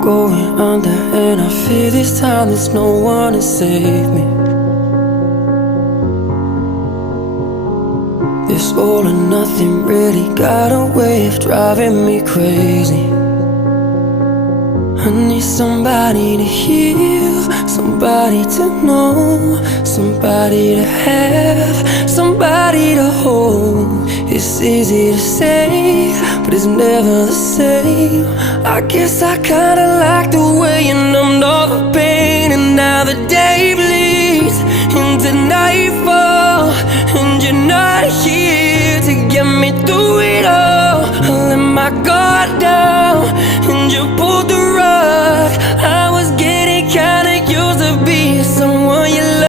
going under, and I fear this time there's no one to save me. This all or nothing really got a way of driving me crazy. I need somebody to heal, somebody to know, somebody to have, somebody to hold. It's easy to say, but it's never the same. I guess I kinda like the way you numbed all the pain, and now the day bleeds into nightfall, and you're not here to get me through it all. I let my guard down,